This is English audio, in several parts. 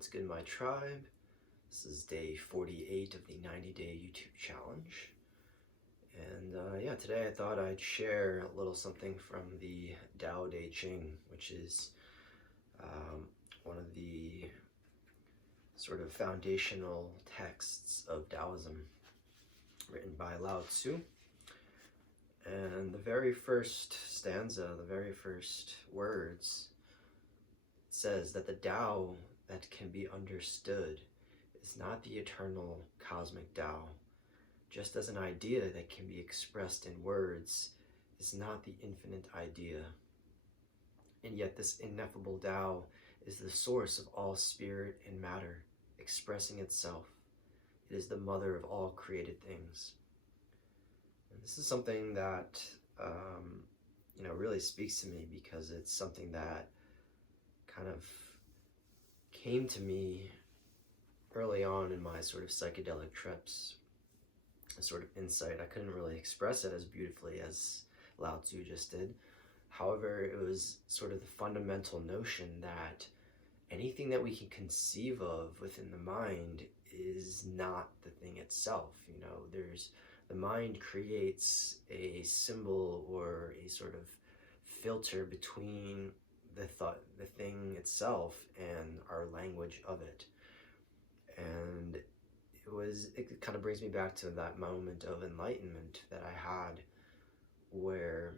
what's good, my tribe? This is day 48 of the 90-day YouTube challenge. And yeah, today I thought I'd share a little something from the Tao Te Ching, which is one of the sort of foundational texts of Taoism, written by Lao Tzu. And the very first stanza, the very first words, says that the Tao that can be understood is not the eternal cosmic Tao, just as an idea that can be expressed in words is not the infinite idea. And yet this ineffable Tao is the source of all spirit and matter, expressing itself. It is the mother of all created things. And this is something that really speaks to me, because it's something that kind of came to me early on in my sort of psychedelic trips. A sort of insight. I couldn't really express it as beautifully as Lao Tzu just did. However, it was sort of the fundamental notion that anything that we can conceive of within the mind is not the thing itself. The mind creates a symbol or a sort of filter between the thing itself and our language of it. And it kind of brings me back to that moment of enlightenment that I had, where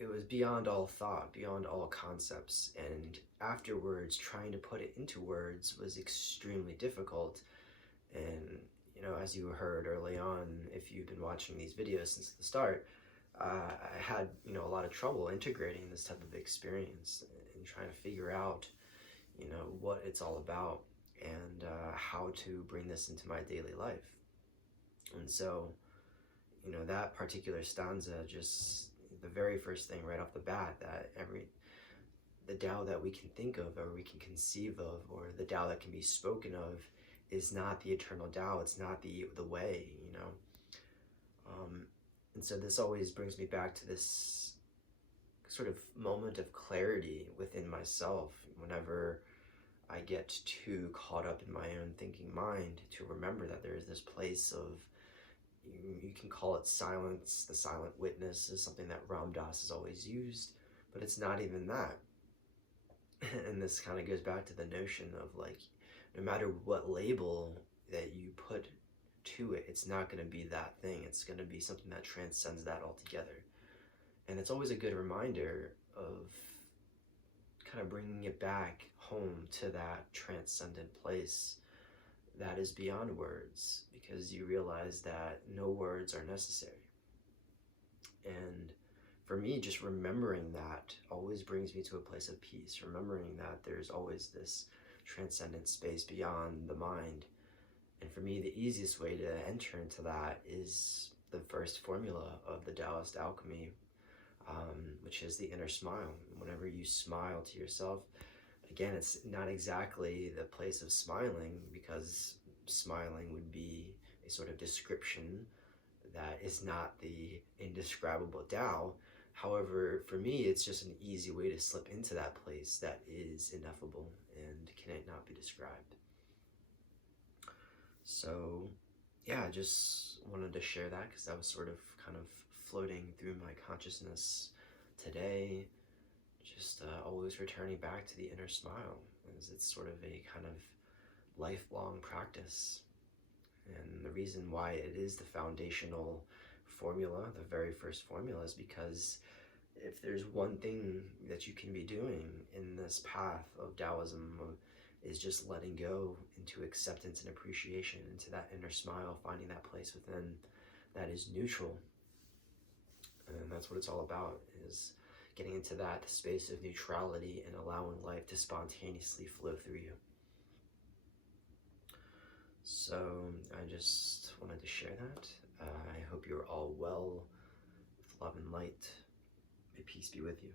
it was beyond all thought, beyond all concepts, and afterwards trying to put it into words was extremely difficult. And as you heard early on, if you've been watching these videos since the start, I had a lot of trouble integrating this type of experience and trying to figure out what it's all about and how to bring this into my daily life. And so that particular stanza, just the very first thing right off the bat, that the Tao that we can think of or we can conceive of, or the Tao that can be spoken of, is not the eternal Tao. It's not the way. And so this always brings me back to this sort of moment of clarity within myself whenever I get too caught up in my own thinking mind, to remember that there is this place of, you can call it silence. The silent witness is something that Ram Dass has always used, but it's not even that. And this kind of goes back to the notion of, like, no matter what label that you put to it, it's not going to be that thing. It's going to be something that transcends that altogether. And it's always a good reminder of kind of bringing it back home to that transcendent place that is beyond words, because you realize that no words are necessary. And for me, just remembering that always brings me to a place of peace, remembering that there's always this transcendent space beyond the mind. And for me, the easiest way to enter into that is the first formula of the Taoist alchemy, which is the inner smile. Whenever you smile to yourself, again, it's not exactly the place of smiling, because smiling would be a sort of description that is not the indescribable Tao. However, for me, it's just an easy way to slip into that place that is ineffable and cannot be described. So yeah, I just wanted to share that, because that was sort of kind of floating through my consciousness today, just always returning back to the inner smile, as it's sort of a kind of lifelong practice. And the reason why it is the foundational formula, the very first formula, is because if there's one thing that you can be doing in this path of Taoism, is just letting go into acceptance and appreciation, into that inner smile, finding that place within that is neutral. And that's what it's all about, is getting into that space of neutrality and allowing life to spontaneously flow through you. So I just wanted to share that. I hope you're all well, with love and light. May peace be with you.